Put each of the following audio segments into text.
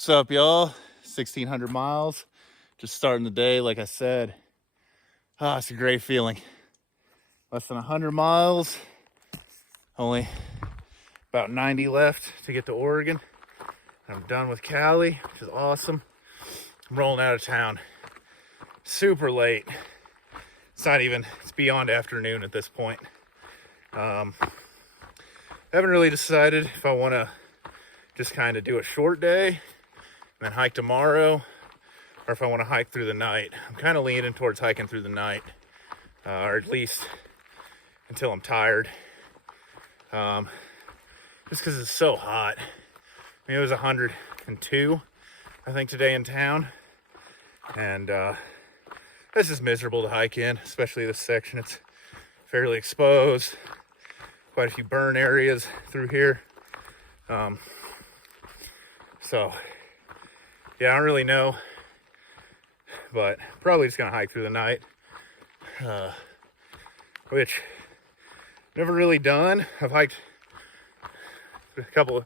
What's up, y'all? 1,600 miles. Just starting the day, like I said. It's a great feeling. Less than 100 miles. Only about 90 left to get to Oregon. I'm done with Cali, which is awesome. I'm rolling out of town. Super late. It's beyond afternoon at this point. Haven't really decided if I want to just kind of do a short day and then hike tomorrow, or if I want to hike through the night. I'm kind of leaning towards hiking through the night, or at least until I'm tired. Just because it's so hot. I mean, it was 102, I think, today in town, and it's just miserable to hike in, especially this section. It's fairly exposed, quite a few burn areas through here. So yeah, I don't really know, but probably just gonna hike through the night, which I've never really done. I've night hiked a couple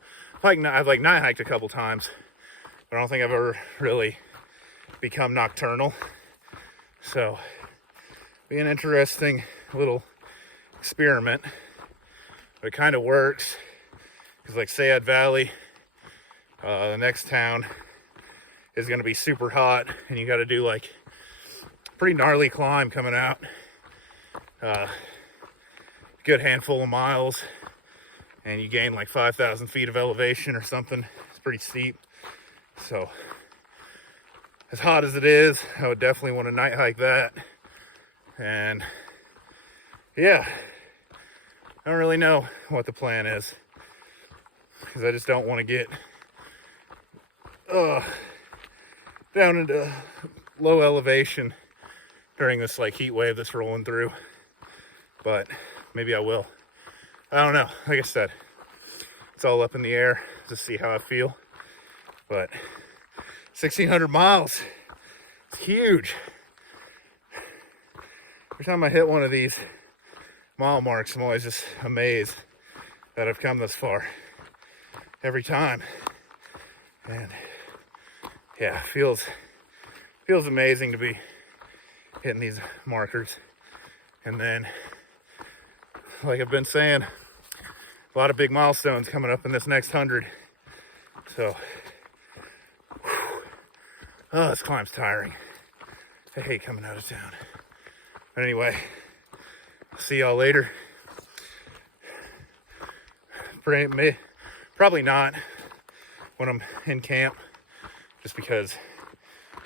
times, but I don't think I've ever really become nocturnal. So be an interesting little experiment. But it kind of works, because like Sayad Valley, the next town, is going to be super hot, and you got to do like a pretty gnarly climb coming out. Good handful of miles, and you gain like 5,000 feet of elevation or something. It's pretty steep. So as hot as it is, I would definitely want to night hike that. And yeah, I don't really know what the plan is, because I just don't want to get down into low elevation during this like heat wave that's rolling through. But maybe I will. I don't know. Like I said, it's all up in the air to see how I feel. But 1,600 miles, it's huge. Every time I hit one of these mile marks, I'm always just amazed that I've come this far. Every time. And yeah, feels amazing to be hitting these markers. And then, like I've been saying, a lot of big milestones coming up in this next 100. So, this climb's tiring. I hate coming out of town. But anyway, I'll see y'all later. Probably not when I'm in camp, just because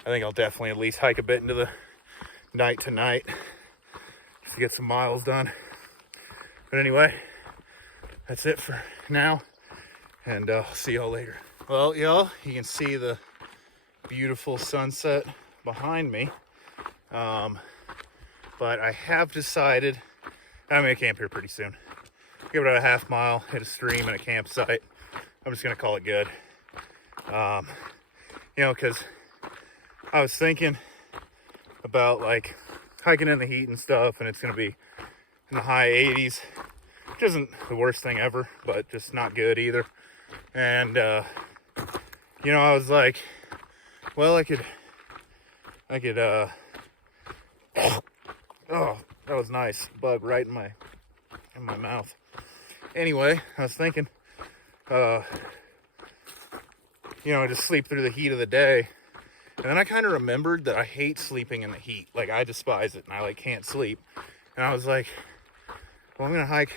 I think I'll definitely at least hike a bit into the night tonight just to get some miles done. But anyway, that's it for now, and I'll see y'all later. Well, y'all, you can see the beautiful sunset behind me, but I have decided I'm gonna camp here pretty soon. Give it about a half mile, hit a stream and a campsite. I'm just gonna call it good. Because I was thinking about like hiking in the heat and stuff, and it's gonna be in the high 80s, which isn't the worst thing ever, but just not good either. And I was like, well, I could oh, that was nice. Bug right in my mouth. Anyway, I was thinking, just sleep through the heat of the day. And then I kind of remembered that I hate sleeping in the heat. Like, I despise it, and I can't sleep. And I was like, well, I'm gonna hike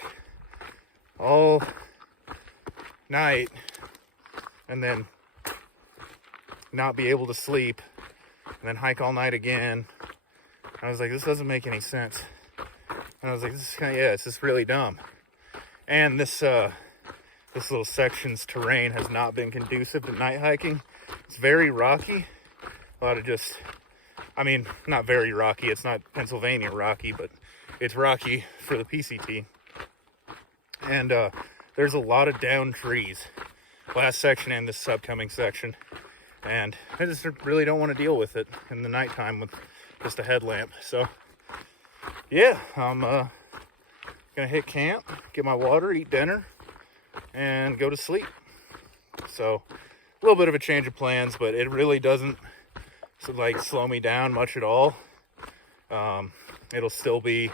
all night and then not be able to sleep, and then hike all night again. I was like, this doesn't make any sense. And I was like, it's just really dumb. And this little section's terrain has not been conducive to night hiking. It's very rocky. A lot of not very rocky. It's not Pennsylvania rocky, but it's rocky for the PCT. And there's a lot of downed trees. Last section and this upcoming section. And I just really don't want to deal with it in the nighttime with just a headlamp. So yeah, I'm gonna hit camp, get my water, eat dinner, and go to sleep. So little bit of a change of plans, but it really doesn't like slow me down much at all. It'll still be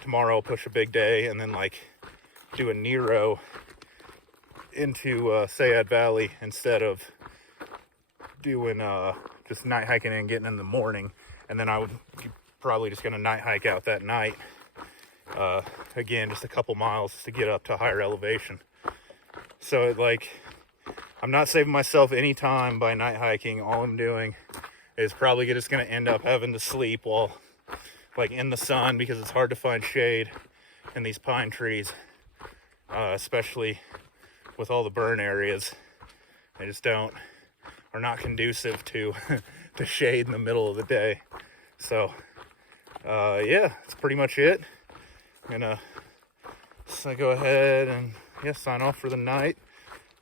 tomorrow, I'll push a big day, and then like do a Nero into Sayad Valley instead of doing just night hiking and getting in the morning. And then I would probably just gonna night hike out that night. Again, just a couple miles to get up to higher elevation. So like, I'm not saving myself any time by night hiking. All I'm doing is probably just gonna end up having to sleep while like in the sun, because it's hard to find shade in these pine trees, especially with all the burn areas. They just are not conducive to to shade in the middle of the day. So yeah, that's pretty much it. I'm gonna go ahead and sign off for the night.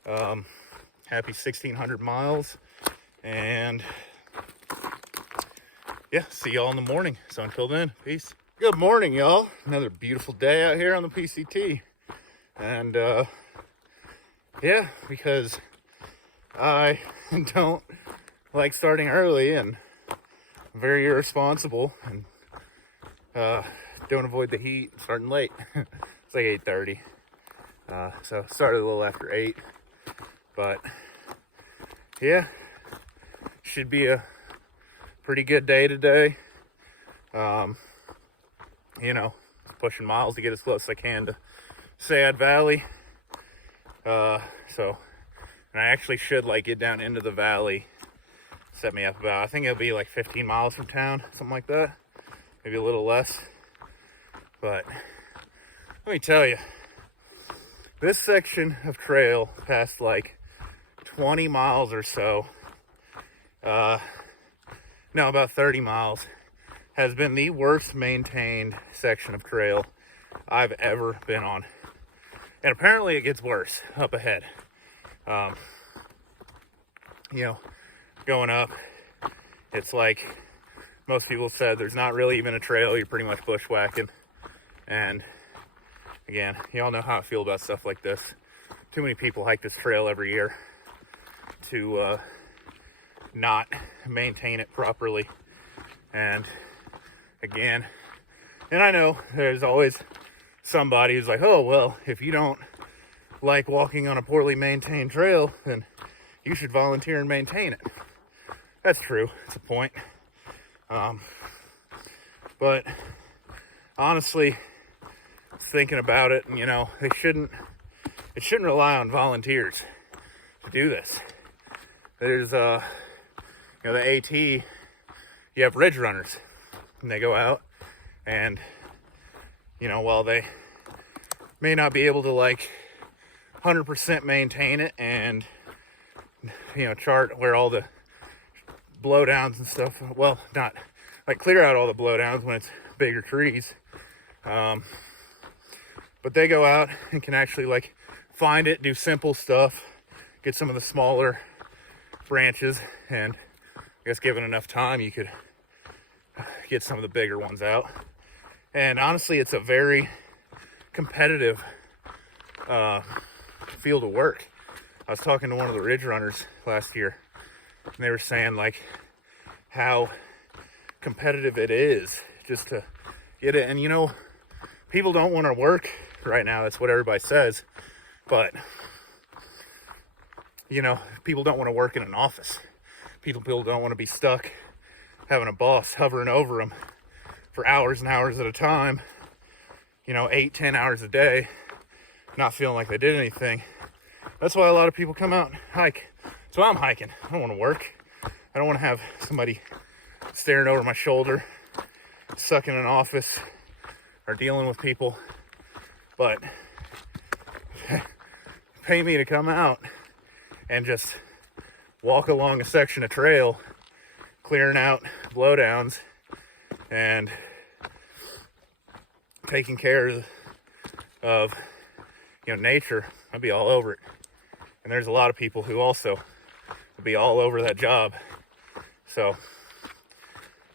Happy 1,600 miles, and yeah, see y'all in the morning. So until then, peace. Good morning, y'all. Another beautiful day out here on the PCT. And yeah, because I don't like starting early and I'm very irresponsible, and don't avoid the heat, starting late. It's like 8:30. So started a little after 8. But yeah, should be a pretty good day today. You know, pushing miles to get as close as I can to Sayad Valley. So, and I actually should like get down into the valley, set me up about, I think it'll be like 15 miles from town, something like that, maybe a little less. But let me tell you, this section of trail past like 20 miles or so, no, about 30 miles, has been the worst maintained section of trail I've ever been on. And apparently it gets worse up ahead. You know, going up, it's like most people said, there's not really even a trail, you're pretty much bushwhacking. And again, y'all know how I feel about stuff like this. Too many people hike this trail every year to not maintain it properly. And again, and I know there's always somebody who's like, oh, well, if you don't like walking on a poorly maintained trail, then you should volunteer and maintain it. That's true, it's a point. But honestly, thinking about it, you know, it shouldn't rely on volunteers to do this. There's you know, the AT, you have ridge runners, and they go out, and you know, while they may not be able to like 100% maintain it and, you know, chart where all the blowdowns and stuff, well, not like clear out all the blowdowns when it's bigger trees, but they go out and can actually like find it, do simple stuff, get some of the smaller branches, and I guess given enough time you could get some of the bigger ones out. And honestly, it's a very competitive field of work. I was talking to one of the ridge runners last year, and they were saying like how competitive it is just to get it. And you know, people don't want to work right now, that's what everybody says, but you know, people don't want to work in an office. People don't want to be stuck having a boss hovering over them for hours and hours at a time, you know, 8-10 hours a day, not feeling like they did anything. That's why a lot of people come out and hike. That's why I'm hiking. I don't want to work. I don't want to have somebody staring over my shoulder, stuck in an office, or dealing with people. But pay me to come out and just walk along a section of trail, clearing out blowdowns and taking care of you know, nature. I'd be all over it. And there's a lot of people who also would be all over that job. So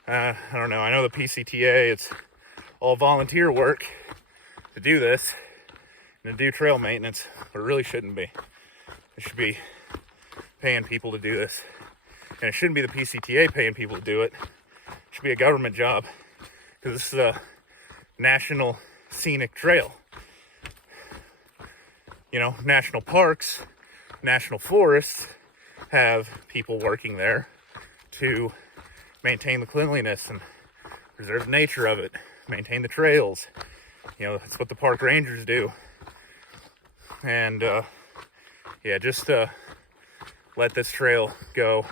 I don't know. I know the PCTA, it's all volunteer work to do this and to do trail maintenance, but it really shouldn't be. It should be paying people to do this. And it shouldn't be the PCTA paying people to do it. It should be a government job, because this is a national scenic trail. You know, national parks, national forests have people working there to maintain the cleanliness and preserve the nature of it, maintain the trails. You know, that's what the park rangers do. And yeah, just let this trail go,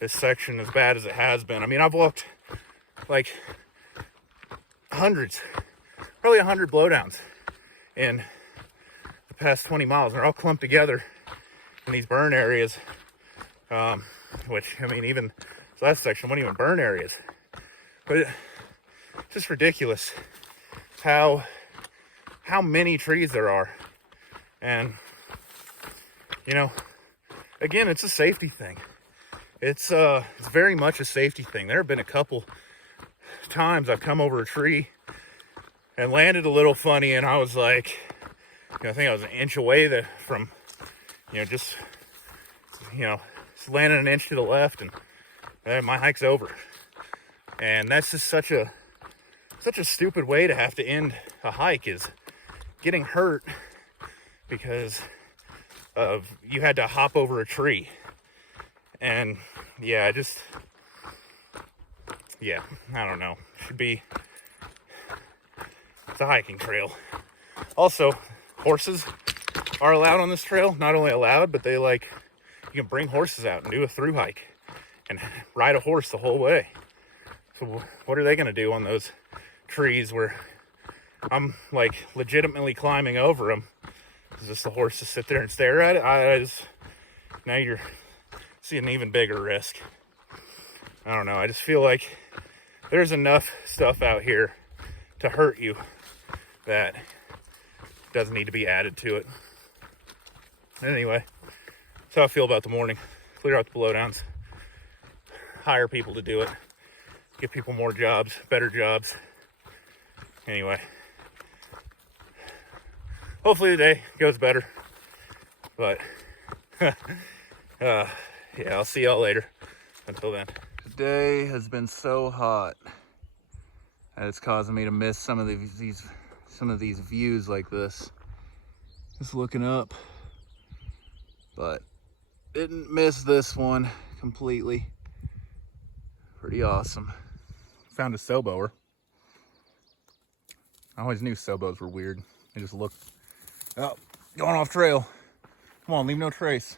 this section, as bad as it has been. I mean, I've walked like hundreds, probably 100 blowdowns in the past 20 miles. They're all clumped together in these burn areas, which, I mean, even so, that section wasn't even burn areas. But it's just ridiculous how many trees there are. And, you know, again, it's a safety thing. It's very much a safety thing. There have been a couple times I've come over a tree and landed a little funny, and I was like, you know, I think I was an inch away from, you know, just landing an inch to the left, and my hike's over. And that's just such a stupid way to have to end a hike, is getting hurt because of you had to hop over a tree. And yeah, I don't know. It's a hiking trail. Also, horses are allowed on this trail. Not only allowed, but you can bring horses out and do a through hike and ride a horse the whole way. So what are they going to do on those trees where I'm like legitimately climbing over them? Is just the horse to sit there and stare at it? Now you're seeing an even bigger risk. I don't know. I just feel like there's enough stuff out here to hurt you that doesn't need to be added to it. Anyway, that's how I feel about the morning. Clear out the blowdowns. Hire people to do it. Give people more jobs, better jobs. Anyway, hopefully the day goes better. But yeah, I'll see y'all later. Until then. Today has been so hot that it's causing me to miss some of these views like this. Just looking up, but didn't miss this one completely. Pretty awesome. Found a soboer. I always knew sobos were weird. They just look, oh, going off trail. Come on, leave no trace.